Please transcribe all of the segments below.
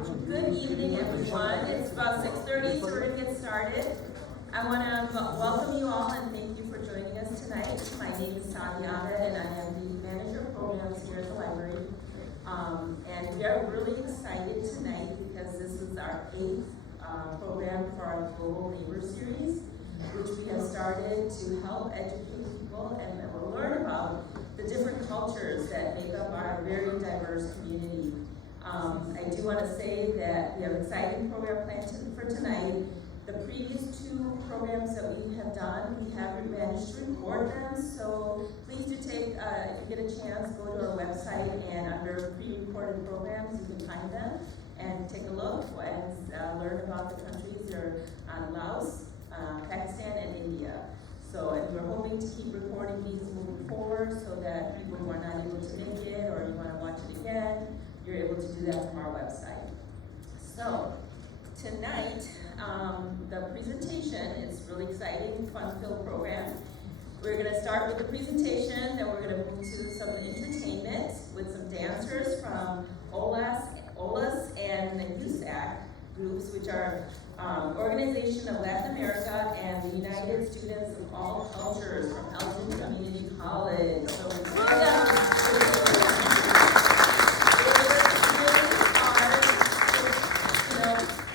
Good evening, everyone. It's about 6:30, so we're going to get started. I want to welcome you all and thank you for joining us tonight. My name is Sadi Ahmed, and I am the manager of programs here at the library. And we are really excited tonight because this is our 8th program for our Global Neighbor Series, which we have started to help educate people and we'll learn about the different cultures that make up our very diverse community. I do want to say that we have an exciting program planned for tonight. The previous 2 programs that we have done, we have managed to record them, so please do take, if you get a chance, go to our website and under pre-recorded programs, you can find them and take a look and learn about the countries. They're Laos, Pakistan, and India. So, and we're hoping to keep recording these moving forward so that people who are not able to make it or you want to watch it again, you're able to do that from our website. So, tonight, the presentation is really exciting, fun-filled program. We're going to start with the presentation, then we're going to move to some entertainment with some dancers from OLAS and the USAC groups, which are Organization of Latin America and the United Students of All Cultures from Elgin Community College. So we bring them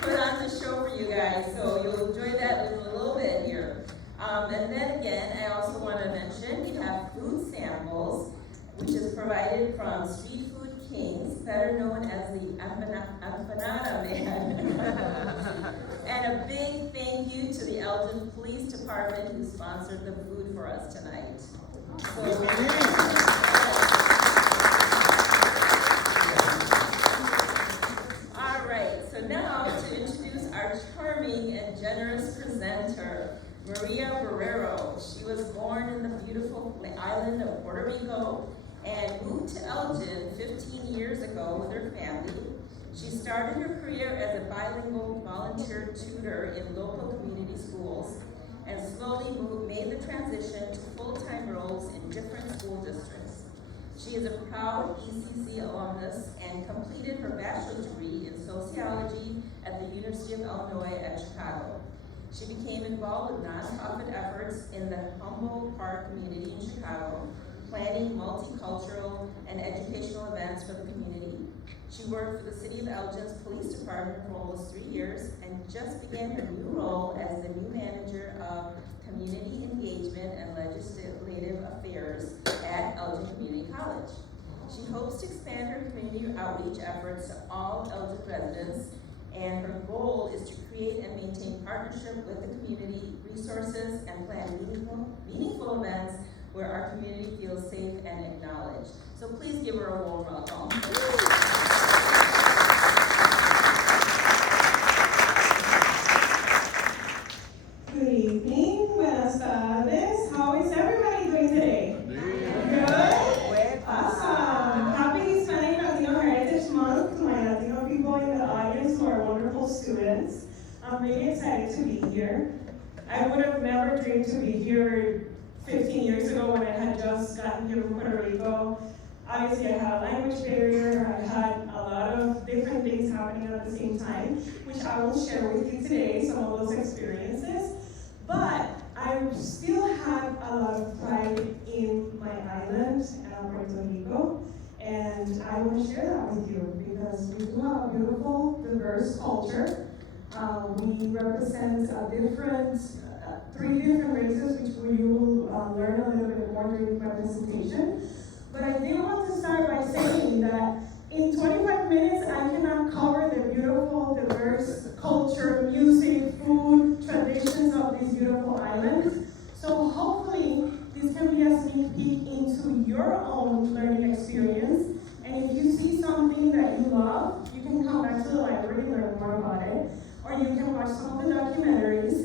put on the show for you guys, so you'll enjoy that in a little bit here. And then again, I also want to mention we have food samples, which is provided from Street Food Kings, better known as the Empanada Man. And a big thank you to the Elgin Police Department who sponsored the food for us tonight. All right, so now to introduce our charming and generous presenter, Maria Barrero. She was born in the beautiful island of Puerto Rico and moved to Elgin 15 years ago with her family. She started her career as a bilingual volunteer tutor in local community schools and slowly made the transition to full-time roles in different school districts. She is a proud ECC alumnus and completed her bachelor's degree in sociology at the University of Illinois at Chicago. She became involved with nonprofit efforts in the Humboldt Park community in Chicago, planning multicultural and educational events for the community. She worked for the City of Elgin's Police Department for almost 3 years and just began her new role as the new manager of Community Engagement and Legislative Affairs at Elgin Community College. She hopes to expand her community outreach efforts to all Elgin residents, and her goal is to create and maintain partnership with the community, resources, and plan meaningful events where our community feels safe and acknowledged. So please give her a warm welcome. Good evening, buenas tardes. How is everybody doing today? Good? Awesome. Happy Hispanic Latino Heritage Month to my Latino people in the audience who are wonderful students. I'm really excited to be here. I would have never dreamed to be here 15 years ago when I had just gotten here from Puerto Rico. Obviously, I had a language barrier. I had a lot of different things happening at the same time, which I will share with you today, some of those experiences. But I still have a lot of pride in my island, Puerto Rico, and I want to share that with you because we do have a beautiful, diverse culture. We represent three different races, which you will learn a little bit more during my presentation. But I did want to start by saying that in 25 minutes, I cannot cover the beautiful, diverse culture, music, food, traditions of these beautiful islands. So hopefully, this can be a sneak peek into your own learning experience. And if you see something that you love, you can come back to the library and learn more about it. Or you can watch some of the documentaries.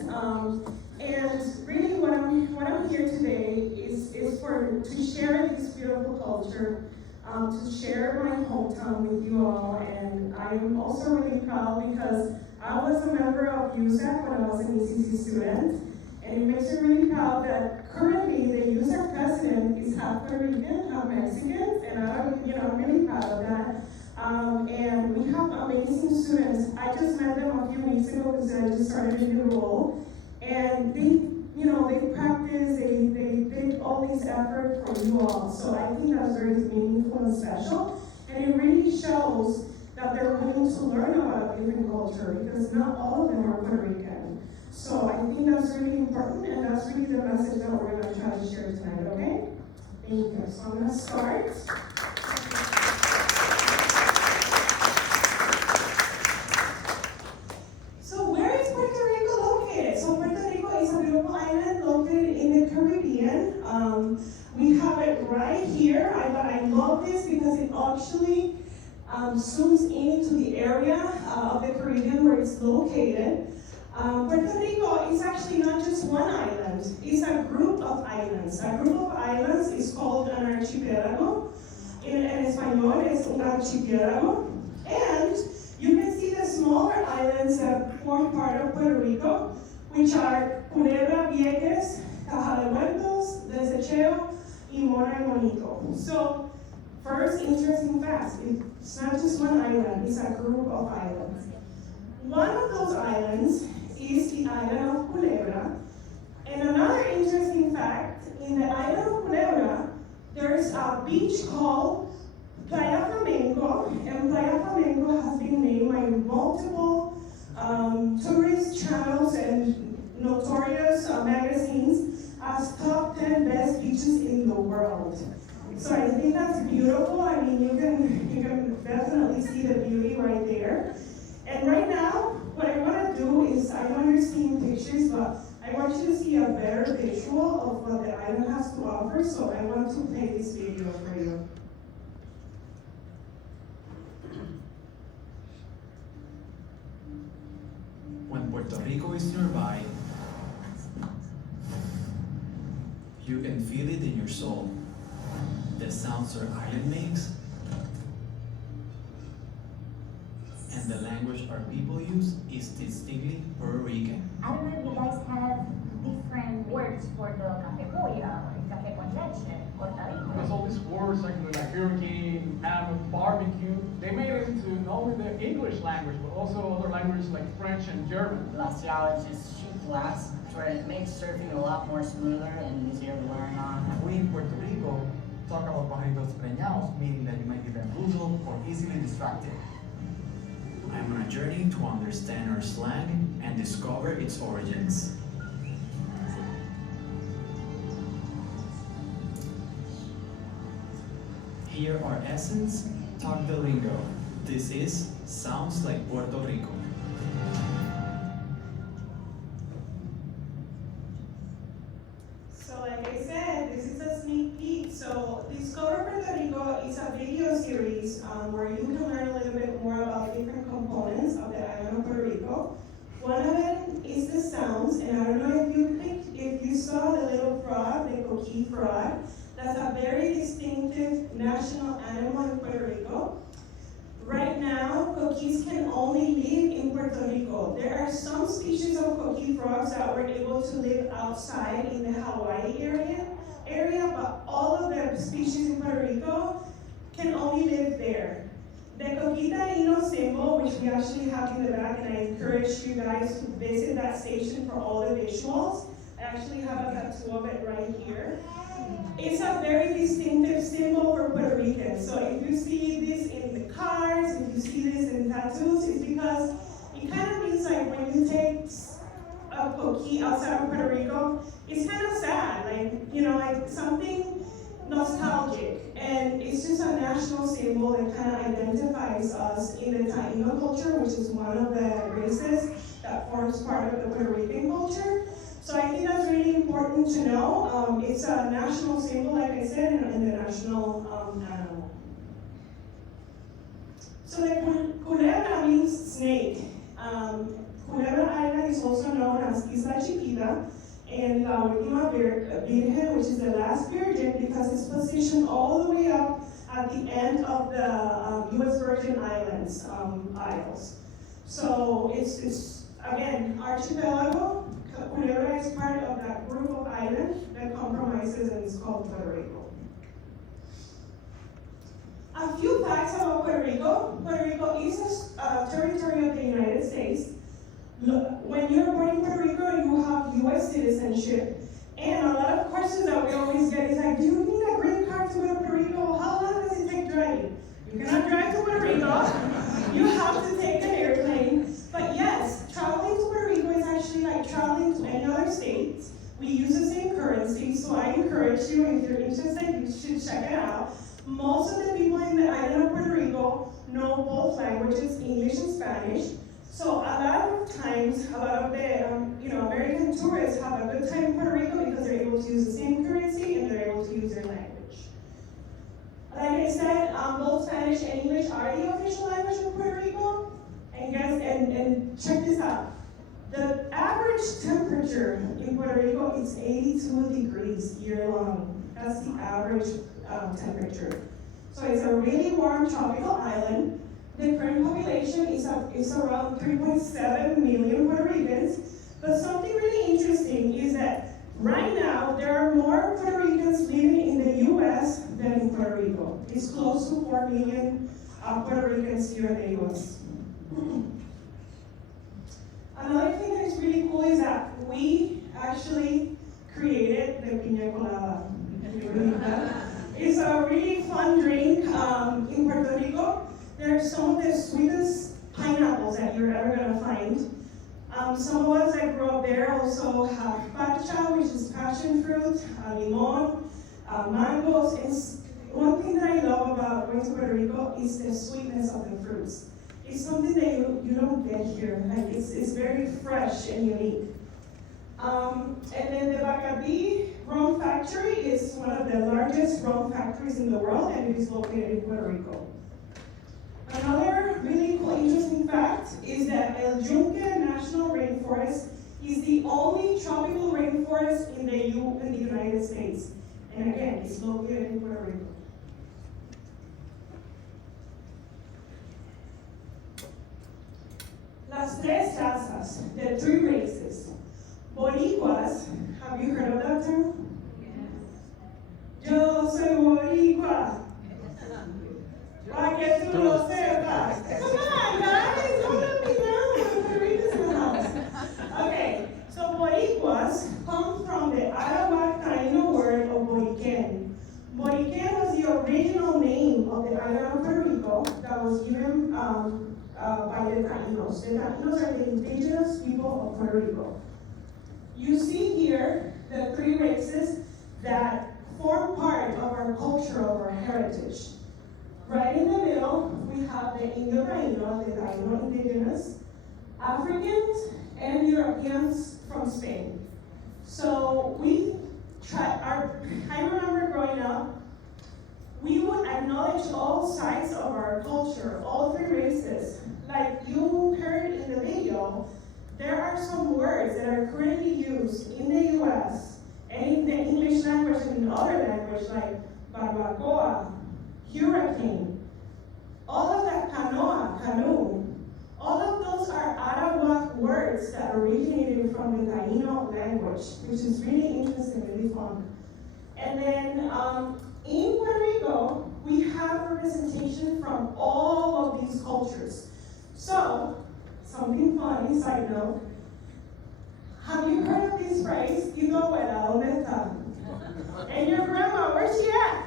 And really what I'm here today is to share this beautiful culture, to share my hometown with you all. And I'm also really proud because I was a member of USAC when I was an ECC student. And it makes me really proud that currently the USAC president is half Puerto Rican, half Mexican, and I'm really proud of that. And we have amazing amazing students. I just met them a few weeks ago because I just started a new role. And they practice, they did all this effort for you all. So I think that's very meaningful and special. And it really shows that they're willing to learn about a different culture because not all of them are Puerto Rican. So I think that's really important, and that's really the message that we're going to try to share tonight, okay? Thank you. So I'm going to start. So where is Puerto Rico located? So Puerto Rico is a beautiful island located in the Caribbean. We have it right here. I love this because it actually zooms into the area of the Caribbean where it's located. Puerto Rico is actually not just one island, it's a group of islands. A group of islands is called an archipelago. In Espanol, es un archipiélago. And you can see the smaller islands that form part of Puerto Rico, which are Culebra, Vieques, Caja de Muertos, Desecheo, y Mona y Monito. So, first, interesting facts. It's not just one island, it's a group of islands. One of those islands is the island of Culebra. And another interesting fact, in the island of Culebra, there's a beach called Playa Flamenco, and Playa Flamenco has been named by multiple tourist channels and notorious magazines as top 10 best beaches in the world. So I think that's beautiful. I mean, you can definitely see the beauty right there. And right now, what I want to do is, I know you're seeing pictures, but I want you to see a better visual of what the island has to offer, so I want to play this video for you. When Puerto Rico is nearby, you can feel it in your soul. The sounds our island makes, and the language our people use is distinctly Puerto Rican. I don't know if you guys have different words for the café polla, or café con leche, cortadito. Because all these words like hurricane, barbecue, they made it into not only the English language, but also other languages like French and German. Glacial is just sheet glass, where it makes surfing a lot more smoother and easier to learn on. We in Puerto Rico talk about pajaritos preñados, meaning that you might be bamboozled or easily distracted. I'm on a journey to understand our slang and discover its origins. Here are Essence, Talk the Lingo. This is Sounds Like Puerto Rico. So like I said, this is a sneak peek. So Discover Puerto Rico is a video series where you can learn a little bit more about different components of the island of Puerto Rico. One of them is the sounds, and I don't know if you saw the little frog, the coquí frog. That's a very distinctive national animal in Puerto Rico. Right now, coquís can only live in Puerto Rico. There are some species of coquí frogs that were able to live outside in the Hawaii area, but all of the species in Puerto Rico can only live there. The Coquita Ino symbol, which we actually have in the back, and I encourage you guys to visit that station for all the visuals. I actually have a tattoo of it right here. It's a very distinctive symbol for Puerto Ricans. So if you see this in the cars, if you see this in tattoos, it's because it kind of means like when you take a coquí outside of Puerto Rico, it's kind of sad, like something nostalgic. And it's just a national symbol that kind of identifies us in the Taino culture, which is one of the races that forms part of the Puerto Rican culture. So I think that's really important to know. It's a national symbol, like I said, and the national animal. So the culebra means snake. Culebra Island is also known as Isla Chiquita, and La Última Virgen, which is the last virgin, because it's positioned all the way up at the end of the U.S. Virgin Islands isles. So it's again, archipelago. Culebra is part of that group of islands that compromises and is called Puerto Rico. A few facts about Puerto Rico. Puerto Rico is a When you're born in Puerto Rico, you have U.S. citizenship. And a lot of questions that we always get is like, do you need a green card to go to Puerto Rico? How long does it take driving? You cannot drive to Puerto Rico. You have to take an airplane. But yes, traveling to Puerto Rico is actually like traveling to any other state. We use the same currency, so I encourage you, if you're interested, you should check it out. Most of the people in the island of Puerto Rico know both languages, English and Spanish. So a lot of times, a lot of the American tourists have a good time in Puerto Rico because they're able to use the same currency and they're able to use their language. Like I said, both Spanish and English are the official language of Puerto Rico. And check this out. The average temperature in Puerto Rico is 82 degrees year long. That's the average temperature. So it's a really warm tropical island. The current population is around 3.7 million Puerto Ricans. But something really interesting is that right now there are more Puerto Ricans living in the U.S. than in Puerto Rico. It's close to 4 million Puerto Ricans here in the U.S. Another thing that is really cool is that we actually created the piña colada. It's a really fun drink in Puerto Rico. They're some of the sweetest pineapples that you're ever gonna find. Some of us that grew up there also have parcha, which is passion fruit, limon, mangoes. And one thing that I love about going to Puerto Rico is the sweetness of the fruits. It's something that you don't get here. Like it's very fresh and unique. And then the Bacardí rum factory is one of the largest rum factories in the world, and it is located in Puerto Rico. Another really cool, interesting fact is that El Yunque National Rainforest is the only tropical rainforest in the United States. And again, it's located in Puerto Rico. Las tres razas, the three races. Boricuas, have you heard of that term? Yo soy boricua. Pa' que tú lo sepas. Come on, guys, don't let me down. Puerto Rico's in the house. Okay, so Boricuas come from the Arawak Taino word of Boriquen. Boriquen was the original name of the island of Puerto Rico that was given by the Tainos. The Tainos are the indigenous people of Puerto Rico. You see here the three races that form part of our culture, of our heritage. Right in the middle, we have the Indo-Taino, the Taino indigenous, Africans, and Europeans from Spain. So I remember growing up, we would acknowledge all sides of our culture, all three races. Like you heard in the video, there are some words that are currently used in the US and in the English language and in other language like barbacoa, hurricane, all of that canoa, canoe, all of those are Arawak words that originated from the Taino language, which is really interesting, really fun. And then in Puerto Rico, we have representation from all of these cultures. So, something funny, side note, have you heard of this phrase, "Y tu abuela, dónde está?" And your grandma, where's she at?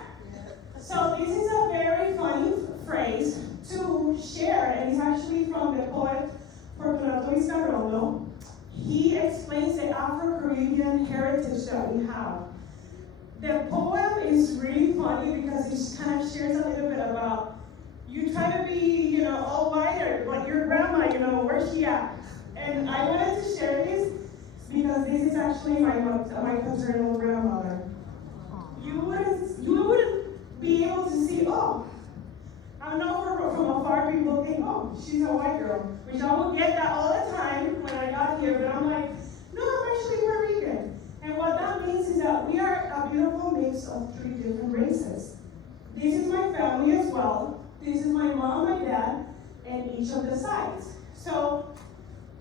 So this is a very funny phrase to share, and it's actually from the poet Fortunato Vizcarrondo. He explains the Afro-Caribbean heritage that we have. The poem is really funny because it kind of shares a little bit about, you try to be, all white, but your grandma, where's she at? And I wanted to share this because this is actually my paternal grandmother. You wouldn't be able to see, I know from afar people think, she's a white girl, which I would get that all the time when I got here, but I'm like, no, I'm actually Puerto Rican. And what that means is that we are a beautiful mix of three different races. This is my family as well. This is my mom, my dad, and each of the sides. So,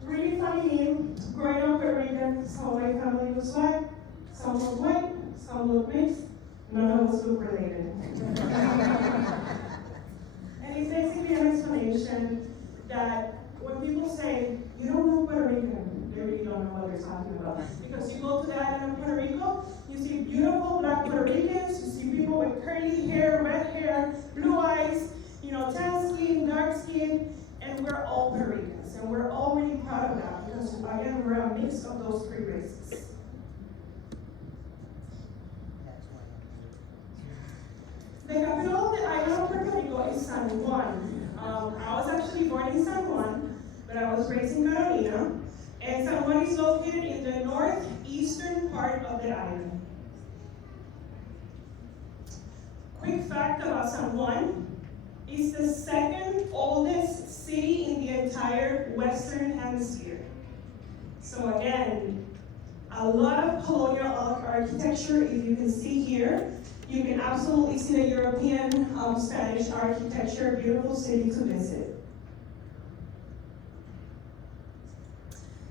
really funny name, growing up Puerto Rican, some of my family was black, some look white, some look mixed, none of us look related. And it's basically an explanation that when people say, you don't know Puerto Rican, they really don't know what they're talking about. Because you go to the island of Puerto Rico, you see beautiful black Puerto Ricans, you see people with curly hair, red hair, blue eyes, tan skin, dark skin, and we're all Puerto Ricans. And we're all really proud of that because, again, we're a mix of those three races. The capital of the island of Puerto Rico is San Juan. I was actually born in San Juan, but I was raised in Carolina. And San Juan is located in the northeastern part of the island. Quick fact about San Juan, it's the second oldest city in the entire Western Hemisphere. So again, a lot of colonial architecture, if you can see here. You can absolutely see the European Spanish architecture, beautiful city to visit.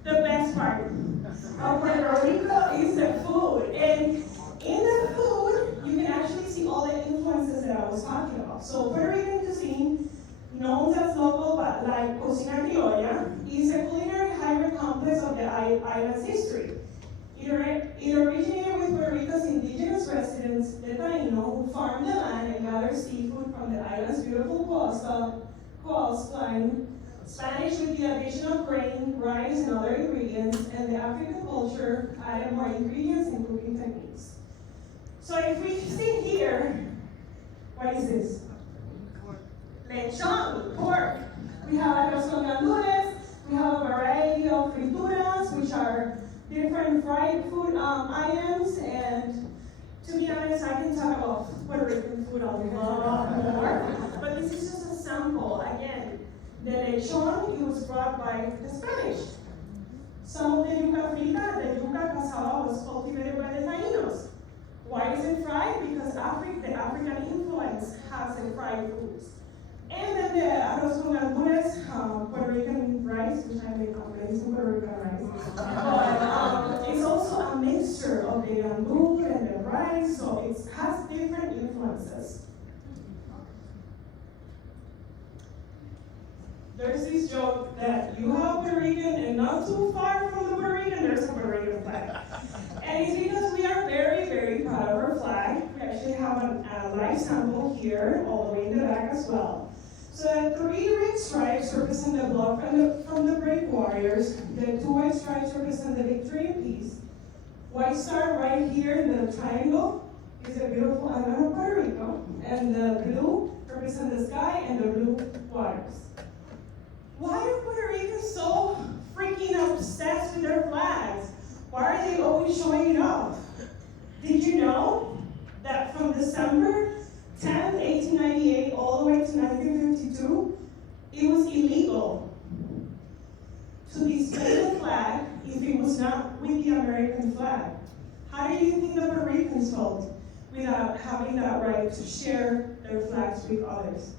The best part of Puerto Rico is the food. And in the food, you can actually see all the influences that I was talking about. So Puerto Rican cuisine, known as local, but like cocina criolla, is a culinary hybrid complex of the island's history. It originated with Puerto Rico's indigenous residents, the Taino, who farmed the land and gathered seafood from the island's beautiful coastline, Spanish with the addition of grain, rice, and other ingredients, and the African culture added more ingredients and cooking techniques. So if we see here, what is this? Lechon, pork. We have arroz con gandules, we have a variety of frituras, which are different fried food items, and to be honest, I can talk about Puerto Rican food a lot more, but this is just a sample. Again, the lechon, it was brought by the Spanish. Some of the yuca frita, the yuca cassava was cultivated by the Tainos. Why is it fried? Because the African influence has the fried foods. And then the arroz con gandules, Puerto Rican rice, which I make amazing Puerto Rican rice. But it's also a mixture of the gandul and the rice, so it has different influences. There's this joke that you have Puerto Rican, and not too far from the Puerto Rican, there's a Puerto Rican flag. And it's because we are very, very proud of our flag. We actually have a live sample here, all the way in the back as well. So the 3 red stripes represent the blood from the brave warriors. The 2 white stripes represent the victory and peace. White star right here in the triangle is the beautiful island of Puerto Rico. And the blue represent the sky and the blue waters. Why are Puerto Ricans so freaking obsessed with their flags? Why are they always showing it off? Did you know that from December 10, 1898, all the way to 1952, it was illegal to display the flag if it was not with the American flag? How do you think the Puerto Ricans felt without having that right to share their flags with others?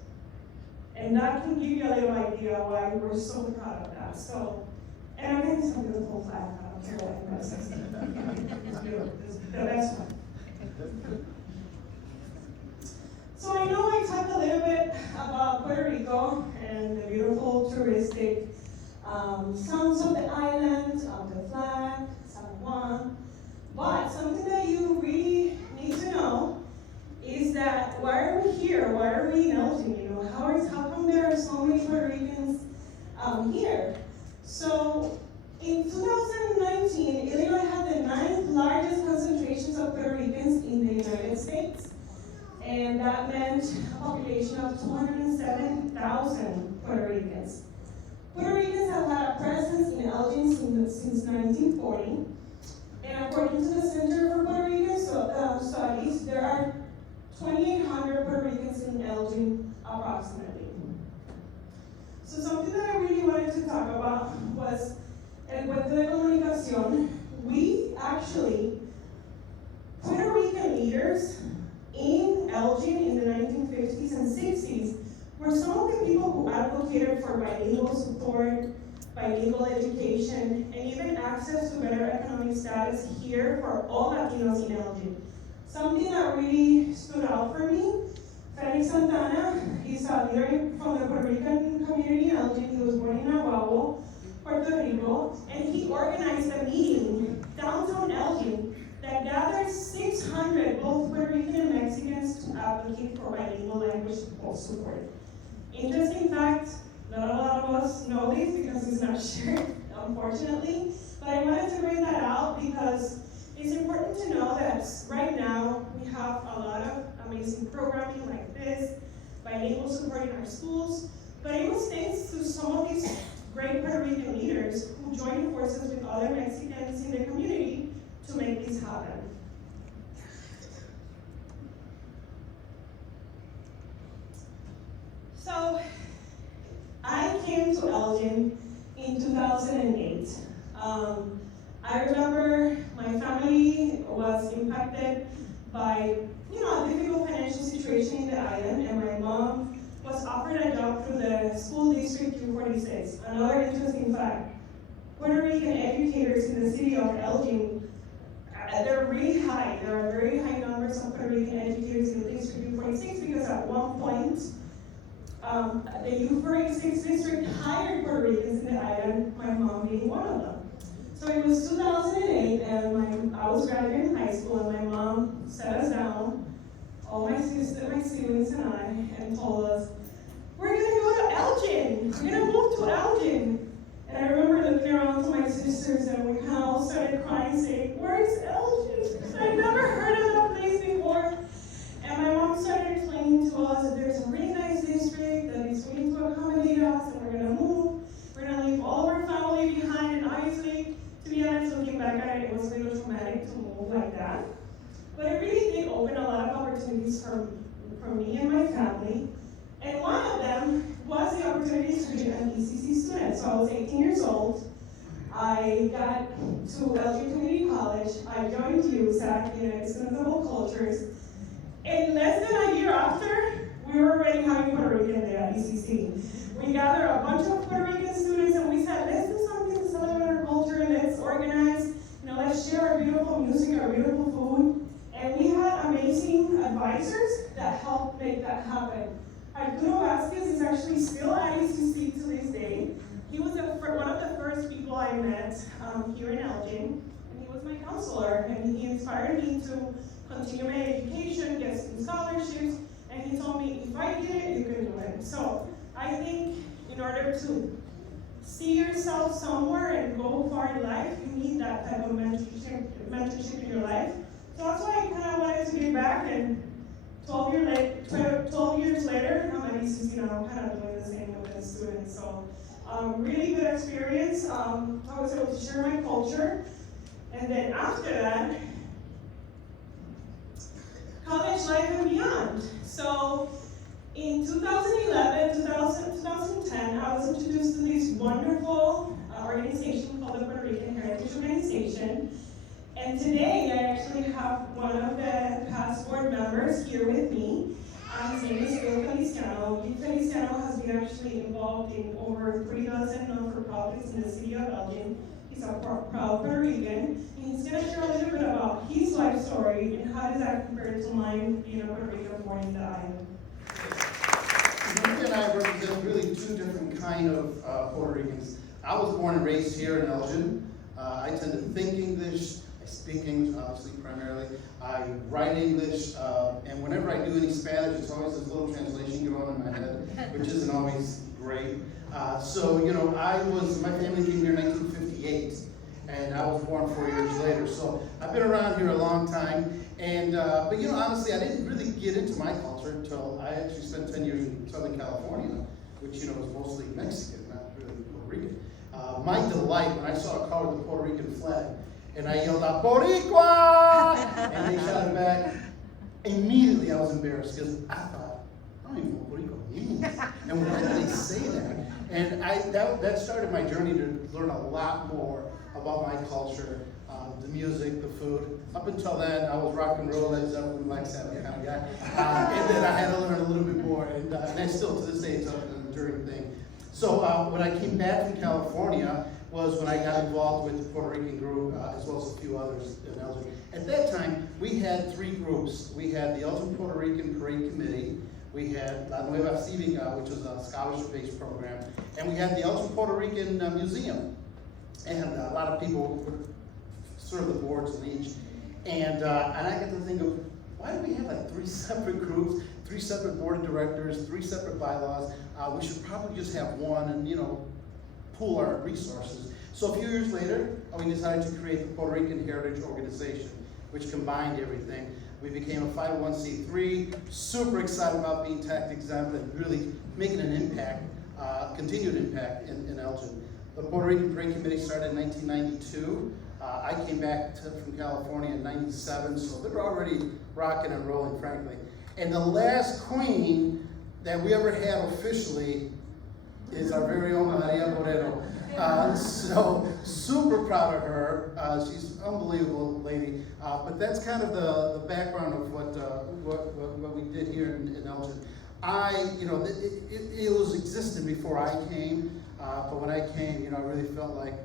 And that can give you a little idea why we're so proud of that. So, and again, it's a beautiful flag. I don't care what anybody says. It's beautiful. It's the best one. So I know I talked a little bit about Puerto Rico and the beautiful touristic sounds of the island, of the flag, San Juan. But something that you really need to know is that why are we here? Why are we in Elgin? How come there are so many Puerto Ricans here? So in 2019, Illinois had the 9th largest concentrations of Puerto Ricans in the United States. And that meant a population of 207,000 Puerto Ricans. Puerto Ricans have had a presence in Elgin since 1940. And according to the Center for Puerto Rican Studies, there are 2,800 Puerto Ricans in Elgin approximately. So something that I really wanted to talk about was El Puente de Comunicación. We actually, Puerto Rican leaders in Elgin in the 1950s and 60s were some of the people who advocated for bilingual support, bilingual education, and even access to better economic status here for all Latinos in Elgin. Something that really stood out for me Felix Santana, he's a leader from the Puerto Rican community in Elgin. He was born in Aguabo, Puerto Rico, and he organized a meeting downtown Elgin that gathered 600 both Puerto Rican and Mexicans to advocate for bilingual language support. Interesting fact, not a lot of us know this because it's not shared, unfortunately, but I wanted to bring that out because it's important to know that right now we have a lot of amazing programming like this, bilingual support in our schools, but it was thanks to some of these great Puerto Rican leaders who joined forces with other Mexicans in the community to make this happen. So, I came to Elgin in 2008. I remember my family was impacted by, a difficult financial situation in the island, and my mom was offered a job through the school district 246. Another interesting fact, Puerto Rican educators in the city of Elgin, they're really high. There are very high numbers of Puerto Rican educators in the district 246 because at one point, the U46 district hired Puerto Ricans in the island, my mom being one of them. So it was 2008, and I was graduating high school, and my mom sat us down, all my siblings and I, and told us, we're gonna go to Elgin, we're gonna move to Elgin. And I remember looking around to my sisters, and we kind of all started crying, saying, where is Elgin? I've never heard of that place before. And my mom started explaining to us that there's a really nice district that is willing to accommodate us, and we're gonna move. We're gonna leave all of our family behind, and obviously, to be honest, looking back at it, it was a little traumatic to move like that. But it really did open a lot of opportunities for me and my family. And one of them was the opportunity to be an ECC student. So I was 18 years old. I got to Elgin Community College. I joined USAC, United Students of All Cultures. And less than a year after, we were already having Puerto Rican there at ECC. We gathered a bunch of Puerto Rican students, and we said, let's do something to celebrate our culture, and let's organize, let's share our beautiful music, our beautiful food. And we had amazing advisors that helped make that happen. Arturo Vasquez is actually still at ECC to this day. He was one of the first people I met here in Elgin, and he was my counselor, and he inspired me to continue my education, get some scholarships, and he told me, if I did it, you can do it. So I think in order to see yourself somewhere and go far in life, you need that type of mentorship in your life. So that's why I kind of wanted to give back, and 12 years later, I'm at ECC now, kind of doing the same with the students. So really good experience. I was able to share my culture. And then after that, college life and beyond. So in 2011, 2010, I was introduced to this wonderful organization called the Puerto Rican Heritage Organization. And today, I actually have one of the past board members here with me. His name is Bill Feliciano. Bill Feliciano has been actually involved in over 3 dozen non-for-profits in the city of Elgin. He's a proud Puerto Rican, and he's going to share a little bit about his life story and how does that compare to mine being a Puerto Rican born in the island. Maria and I represent really two different kind of Puerto Ricans. I was born and raised here in Elgin. I tend to think English. I speak English, obviously, primarily. I write English, and whenever I do any Spanish, it's always this little translation going on in my head, which isn't always great. My family came here in 1958, and I was born 4 years later. So I've been around here a long time, but honestly, I didn't really get into my culture until I actually spent 10 years in Southern California, which, was mostly Mexican, not really Puerto Rican. My delight when I saw a car with the Puerto Rican flag, and I yelled out, Boricua! And they shouted back. Immediately I was embarrassed because I thought, I don't even know what Boricua means. And why did they say that? And that started my journey to learn a lot more about my culture, the music, the food. Up until then, I was rock and roll, Led Zeppelin, Black Sabbath kind of guy. And then I had to learn a little bit more, and I still, to this day, it's an enduring thing. So when I came back from California, was when I got involved with the Puerto Rican group, as well as a few others in Elgin. At that time, we had 3 groups. We had the Elgin Puerto Rican Parade Committee, We had La Nueva Cívica, which was a scholarship-based program, and we had the Elgin Puerto Rican Museum. And a lot of people would serve the boards in each. And I get to think of, why do we have like 3 separate groups, 3 separate board of directors, 3 separate bylaws? We should probably just have one and, pool our resources. So a few years later, we decided to create the Puerto Rican Heritage Organization, which combined everything. We became a 501c3, super excited about being tax exempt and really making an impact, continued impact in Elgin. The Puerto Rican Parade Committee started in 1992. I came back from California in 97, so they were already rocking and rolling, frankly. And the last queen that we ever had officially is our very own Maria Moreno. So super proud of her. She's an unbelievable lady. But that's kind of the background of what we did here in Elgin. It was existing before I came, but when I came, I really felt like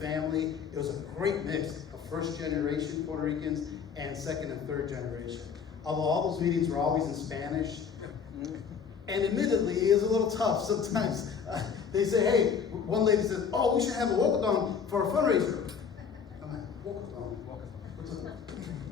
family. It was a great mix of first generation Puerto Ricans and second and third generation. Although all those meetings were always in Spanish, and admittedly, it was a little tough sometimes. They say, hey, one lady says, oh, we should have a walkathon for a fundraiser. I'm like, walkathon?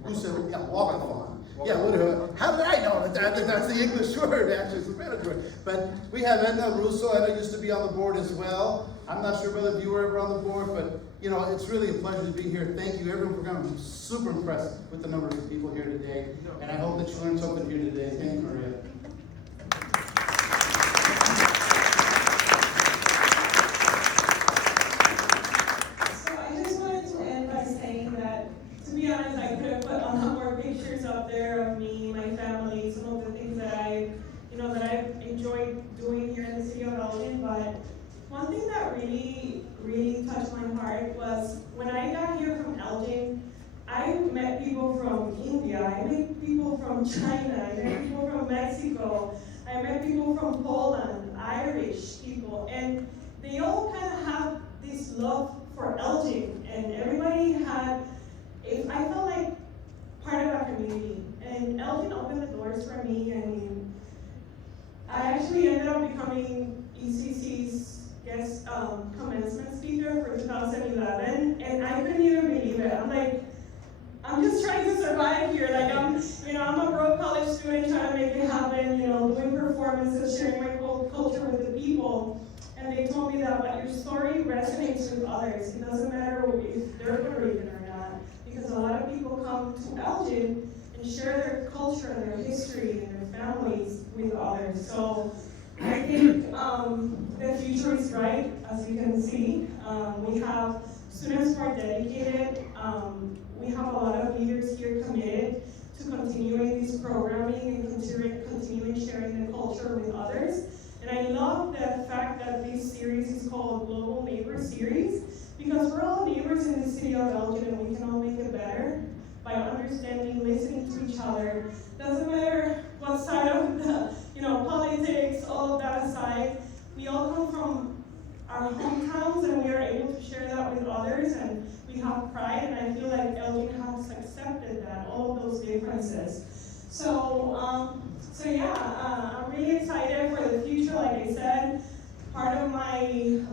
Who said, yeah, walkathon? Yeah, whatever. How did I know that's the English word, actually, it's a Spanish word. But we have Edna Russo. Edna used to be on the board as well. I'm not sure whether you were ever on the board, but it's really a pleasure to be here. Thank you, everyone, for coming. I'm super impressed with the number of people here today, and I hope that you learned something here today. Thank you, Maria. So I just wanted to end by saying that, to be honest, I could have put a lot more pictures up there of me, my family, some of the things that I've enjoyed doing here in the city of Elgin, but one thing that really, really touched my heart was when I got here from Elgin, I met people from India, I met people from China, I met people from Mexico, I met people from Poland, Irish people, and they all kind of have this love for Elgin, and everybody I felt like part of a community, and Elgin opened the doors for me. I actually ended up becoming ECC's guest commencement speaker for 2011, and I couldn't even believe it. I'm just trying to survive here. I'm a broke college student trying to make it happen, doing performances, sharing my culture with the people. And they told me that your story resonates with others. It doesn't matter if they're Puerto Rican or not, because a lot of people come to Elgin and share their culture and their history and their families with others. So I think the future is bright, as you can see. We have students who are dedicated. We have a lot of leaders here committed to continuing this programming and continuing sharing the culture with others. And I love the fact that this series is called Global Neighbor Series, because we're all neighbors in the city of Elgin and we can all make it better by understanding, listening to each other. Doesn't matter what side of the, politics, all of that aside, we all come from our hometowns and we are able to share that with others, and we have pride, and I feel like Elgin has accepted that, all of those differences. So I'm really excited for the future. Like I said, part of my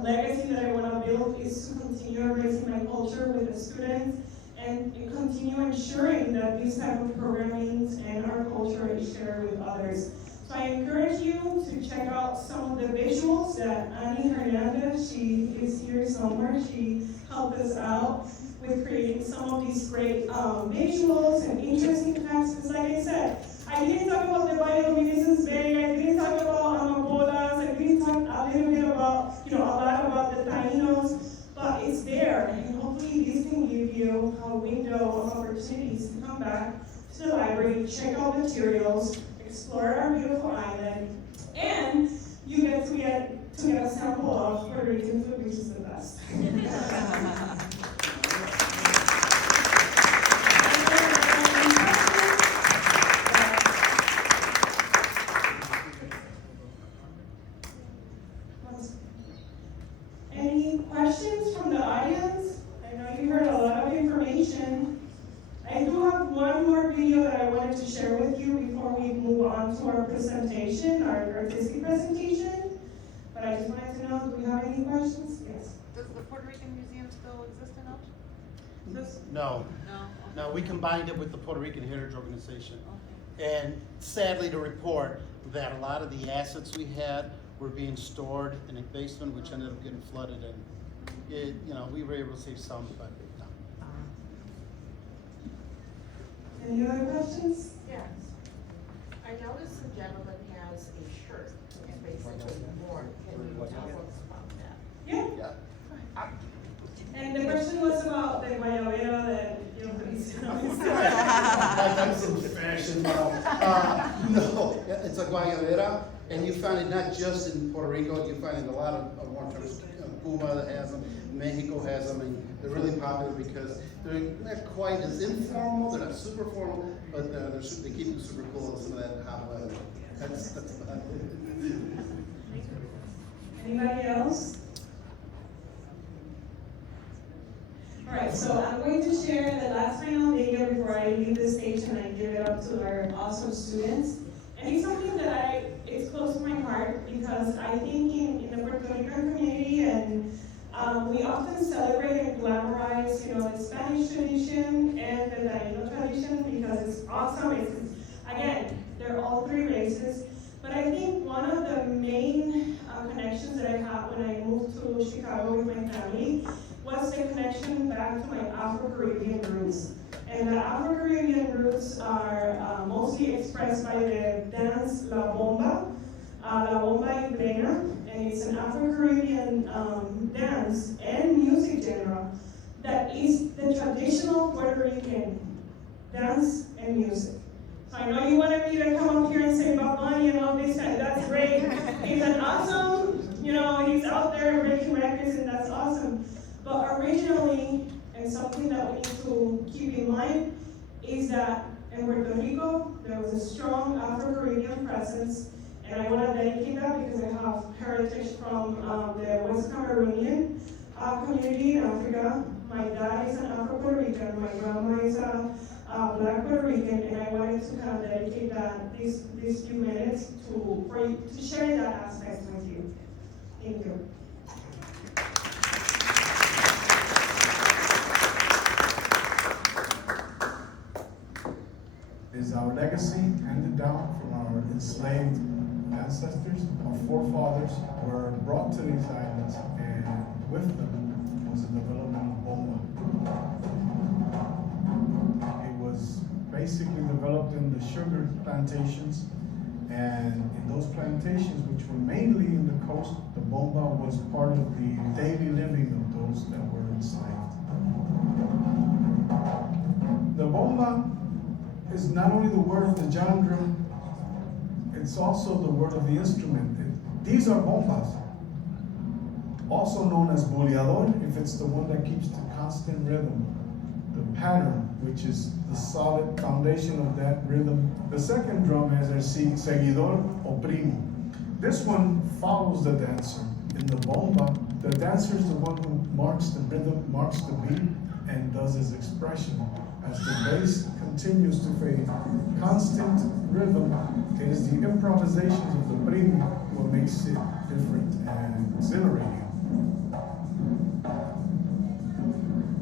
legacy that I want to build is to continue embracing my culture with the students and continue ensuring that these type of programming and our culture is shared with others. So I encourage you to check out some of the visuals that Annie Hernandez, she is here somewhere, she helped us out with creating some of these great visuals and interesting facts. Because like I said, I didn't talk about the bioluminescence bay, I didn't talk about amapolas, I didn't talk a little bit about, a lot about the Tainos, but it's there. And hopefully this can give you a window of opportunities to come back to the library, check out materials, explore our beautiful island, and you get to get a sample of Puerto Rican food, which is the best. Any questions from the audience? I know you heard a lot of information. I do have one more video that I wanted to share with you before we move on to our presentation, our artistic presentation. But I just wanted to know, do we have any questions? Yes. Does the Puerto Rican Museum still exist in Elgin? No, No? no, we combined it with the Puerto Rican Heritage Organization. Okay. And sadly to report that a lot of the assets we had were being stored in a basement, which ended up getting flooded, and it, you know, we were able to save some, but no. Any other questions? Yes. I noticed the gentleman has a shirt and basically born. Can you tell us about that? Yeah. Yeah. And the question was about the guayabera that you That's some fashion now. No, it's a guayabera, and you find it not just in Puerto Rico, you find it in a lot of more countries. Cuba that has them, Mexico has them, and they're really popular because they're not quite as informal, they're not super formal, but they keep you super cool in some of that hot weather. That's about it. Anybody else? Alright, so I'm going to share the last final video before I leave the stage and I give it up to our awesome students. And it's something that it's close to my heart because I think in the Puerto Rican community and we often celebrate and glamorize, the Spanish tradition and the Latino tradition because it's awesome. Again, they're all three races. But I think one of the main connections that I had when I moved to Chicago with my family was the connection back to my Afro-Caribbean roots. And the Afro-Caribbean roots are mostly expressed by the dance La Bomba Ibreña, and it's an Afro-Caribbean dance and music genre that is the traditional Puerto Rican dance and music. So I know you wanted me to come up here and say Bob Bunny and all this, and that's great. He's an awesome, he's out there breaking records, and that's awesome. But originally, and something that we need to keep in mind, is that in Puerto Rico, there was a strong Afro-Caribbean presence, and I want to dedicate that because I have heritage from the West Cameroonian community in Africa. My dad is an Afro-Puerto Rican, my grandma is a Black Puerto Rican, and I wanted to kind of dedicate these few minutes to share that aspect with you. Thank you. Is our legacy handed down from our enslaved ancestors. Our forefathers were brought to these islands, and with them was the development of bomba. It was basically developed in the sugar plantations, and in those plantations, which were mainly in the coast, the bomba was part of the daily living of those that were enslaved. The bomba is not only the word of the genre, it's also the word of the instrument. These are bombas, also known as boleador, if it's the one that keeps the constant rhythm, the pattern, which is the solid foundation of that rhythm. The second drum is el seguidor o primo. This one follows the dancer. In the bomba, the dancer is the one who marks the rhythm, marks the beat, and does his expression. As the bass continues to fade, constant rhythm, it is the improvisations of the primo what makes it different and exhilarating.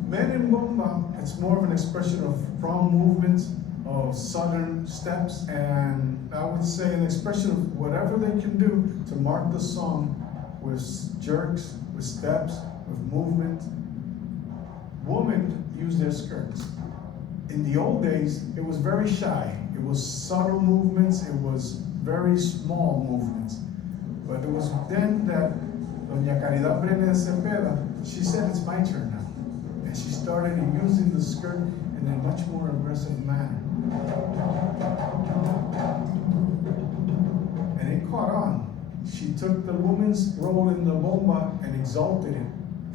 Men in bomba, it's more of an expression of prong movements, of southern steps, and I would say an expression of whatever they can do to mark the song with jerks, with steps, with movement. Women use their skirts. In the old days, it was very shy. It was subtle movements, it was very small movements. But it was then that Doña Caridad Brenes Cepeda, she said, it's my turn now. And she started using the skirt in a much more aggressive manner. And it caught on. She took the woman's role in the bomba and exalted it,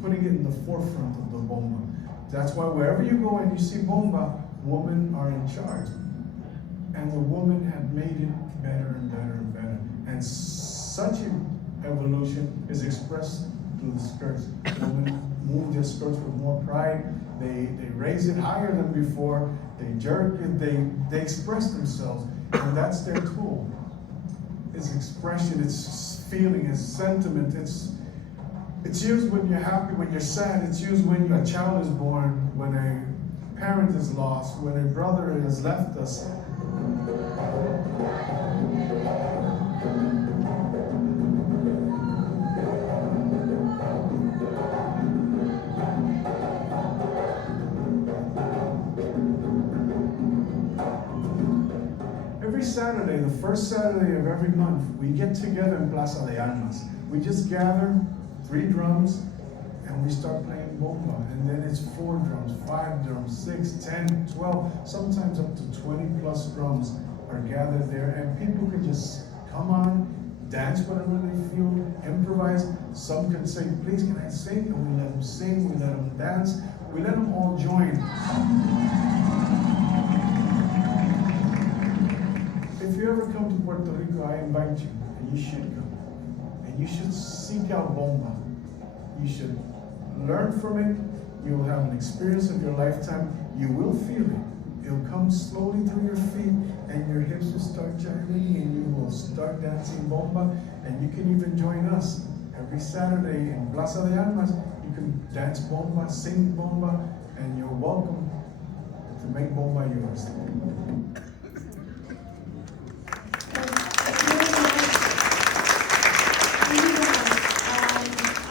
putting it in the forefront of the bomba. That's why wherever you go and you see bomba, women are in charge. And the women have made it better and better and better. And such an evolution is expressed through the skirts. Women move their skirts with more pride. They raise it higher than before. They jerk it. They express themselves, and that's their tool. It's expression. It's feeling. It's sentiment. It's used when you're happy, when you're sad. It's used when a child is born, when a parent is lost, when a brother has left us. Every Saturday, the first Saturday of every month, we get together in Plaza de Armas. We just gather 3 drums and we start playing bomba. And then it's 4 drums, 5 drums, 6, 10, 12, sometimes up to 20 plus drums are gathered there. And people can just come on, dance whatever they feel, improvise. Some can say, please can I sing? And we let them sing, we let them dance, we let them all join. If you ever come to Puerto Rico, I invite you, and you should come. And you should seek out bomba. You should learn from it. You will have an experience of your lifetime. You will feel it. It'll come slowly through your feet, and your hips will start gyrating, and you will start dancing bomba. And you can even join us every Saturday in Plaza de Armas. You can dance bomba, sing bomba, and you're welcome to make bomba yours.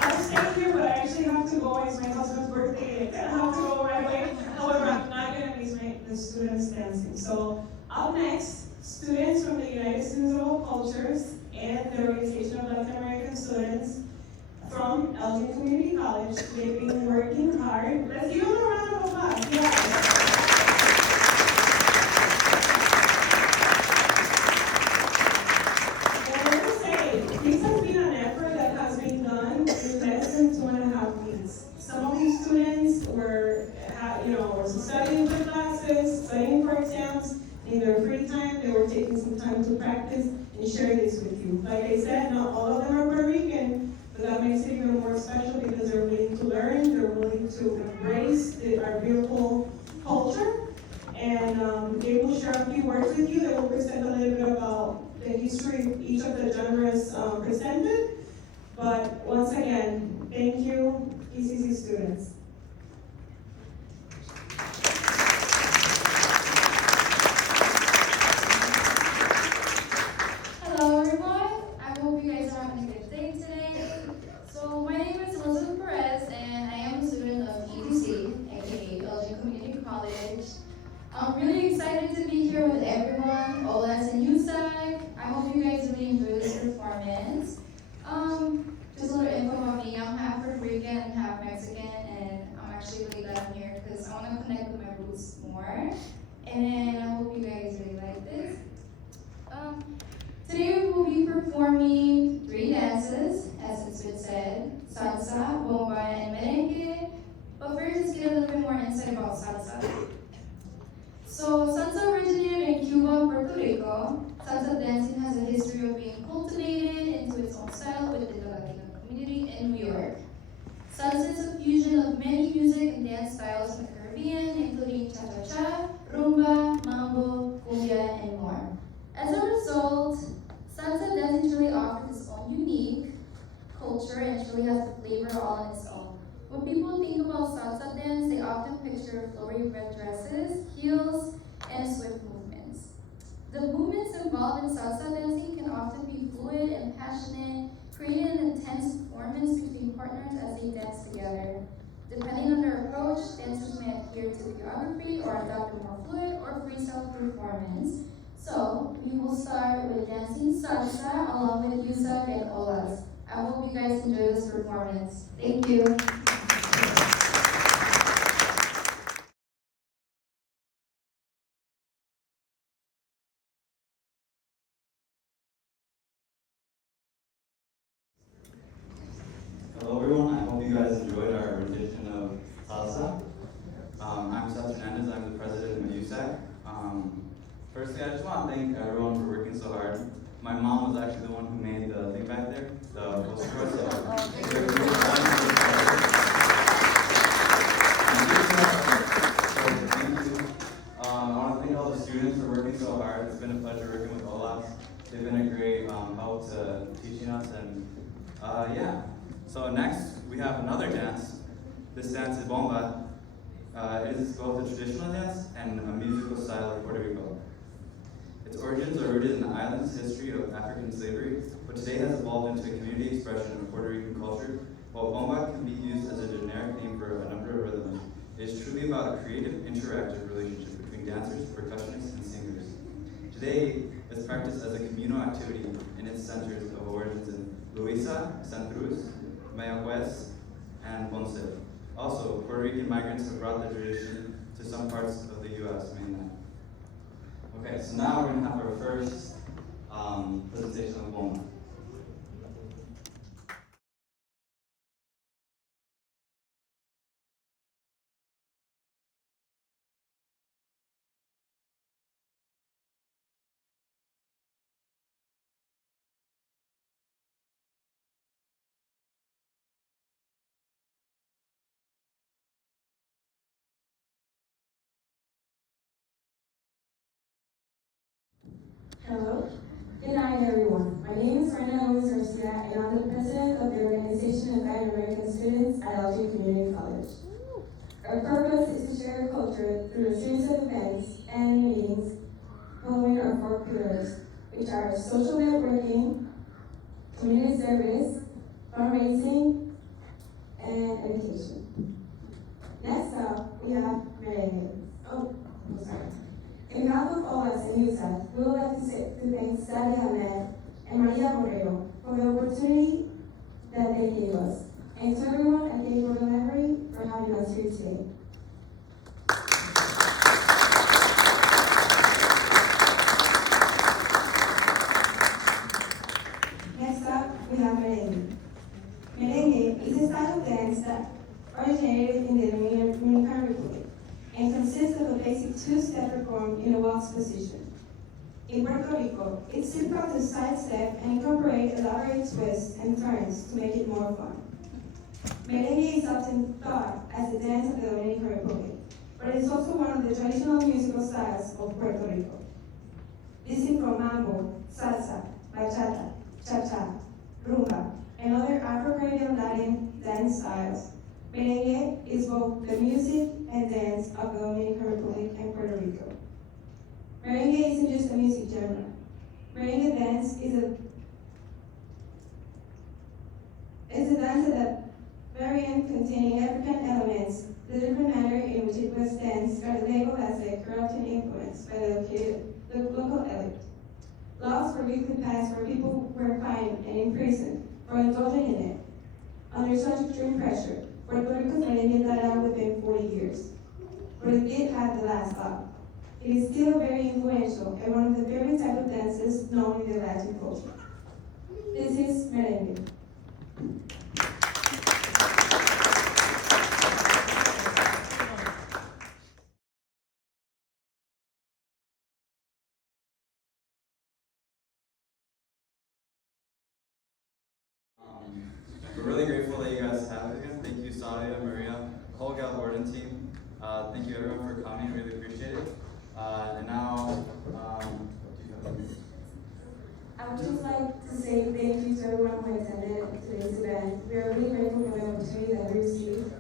I'll stay here, but I actually have to go. It's my husband's birthday. I have to go right away. However, I'm not going to miss the students dancing. So up next, students from the United Students of All Cultures and the Organization of Latin American Students from Elgin Community College. They've been working hard. Let's give them a round of applause. Yeah. This has been an effort that has been done in less than 2.5 weeks. Some of these students were studying for classes, studying for exams. In their free time, they were taking some time to practice and share this with you. Like I said, not all of them are Puerto Rican, but that makes it even more special because they're willing to learn, they're willing to embrace our beautiful culture, and they will share a few words with you. They will present a little bit about the history of each of the genres presented. But once again, thank you, ECC students. Hello everyone, I hope you guys are having a good day today. So my name is Elizabeth Perez and I am a student of EDC, aka Elgin Community College. I'm really excited to be here with everyone, Olas and USAC. I hope you guys really enjoy this performance. Just a little info about me, I'm half Puerto Rican and half Mexican, and I'm actually really glad I'm here because I want to connect with my roots more. And then I hope you guys really like this. Today we will be performing 3 dances, as it's been said, salsa, bomba, and merengue. But first, let's get a little bit more insight about salsa. So salsa originated in Cuba and Puerto Rico. Salsa dancing has a history of being cultivated into its own style within the Latino community in New York. Salsa is a fusion of many music and dance styles in the Caribbean, including cha-cha-cha, rumba, mambo, cumbia, and more. As a result, salsa dancing truly offers its own unique culture and truly has the flavor all on its own. When people think about salsa dance, they often picture flowy red dresses, heels, and swift movements. The movements involved in salsa dancing can often be fluid and passionate, creating an intense performance between partners as they dance together. Depending on their approach, dancers may adhere to choreography or adopt a more fluid or freestyle performance. So, we will start with dancing salsa along with Yusak and Olas. I hope you guys enjoy this performance. Thank you. Hello everyone, I hope you guys enjoyed our rendition of salsa. I'm Seth Hernandez, I'm the president of USAC. Firstly, I just want to thank everyone for working so hard. My mom was actually the one who made the thing back there, the poster. So and yeah. So next, we have another dance. This dance is bomba. It is both a traditional dance and a musical style of Puerto Rico. Its origins are rooted in the island's history of African slavery, but today has evolved into a community expression of Puerto Rican culture. While bomba can be used as a generic name for a number of rhythms, it is truly about a creative, interactive relationship between dancers, percussionists, and singers. Today, it's practiced as a communal activity in its centers of origins in Loíza, Santa Cruz, Mayagüez, and Ponce. Also, Puerto Rican migrants have brought the tradition to some parts of the U.S. mainland. Okay, so now we're going to have our first presentation of bomba. Hello. Good night, everyone. My name is Fernanda Gomez Garcia, and I'm the president of the Organization of Latin American Students at LG Community College. Our purpose is to share our culture through a series of events and meetings following our 4 pillars, which are social networking, community service, fundraising, and education. Next up, we have merengue. Oh, I'm sorry. In behalf of all us in USAC, we would like to thank Sally Ahmed and Maria Borrero for the opportunity that they gave us, and to everyone at Gay Golden Library for having us here today. Next up, we have merengue. Merengue is a style of dance that originated in the Dominican Republic and consists of a basic 2-step performed in a waltz position. In Puerto Rico, it's typical to sidestep and incorporate elaborate twists and turns to make it more fun. Merengue is often thought as a dance of the Dominican Republic, but it is also one of the traditional musical styles of Puerto Rico. Distinct from mambo, salsa, bachata, cha-cha, rumba, and other Afro-Caribbean Latin dance styles, merengue is both the music and dance of the Dominican Republic and Puerto Rico. Merengue isn't just a music genre. Merengue dance is a dance that variant containing African elements. The different manner in which it was danced are labeled as a corrupting influence by the local elite. Laws were weekly passed where people were fined and imprisoned for indulging in it. Under such extreme pressure, Puerto Rico's merengue died out within 40 years, but it did have the last laugh. It is still very influential and one of the favorite type of dances known in the Latin culture. This is merengue. We're really grateful that you guys have it here. Thank you, Sadia, Maria, the whole Gal Gordon team. Thank you everyone for coming, really appreciate it. And now, I would just like to say thank you to everyone who attended today's event. We are really grateful for the opportunity that we received.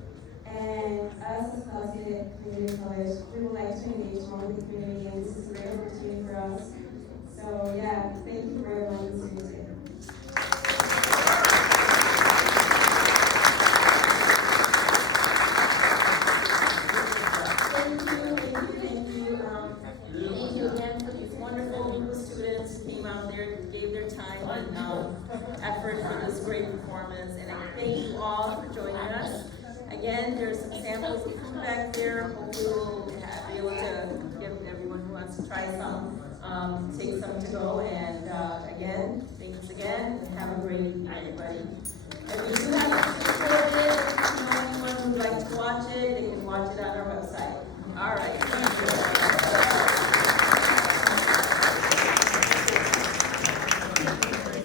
And us as Columbia Community College, we would like to engage more with the community, and this is a great opportunity for us. So yeah, thank you for everyone who's here today. Thank you again for these wonderful group of students who came out there and gave their time and effort for this great performance. And I thank you all for joining us. Again, there's some samples of food back there. Hopefully we'll be able to give everyone who wants to try some, take some to go. And again, thanks again, and have a great evening, everybody. And we do have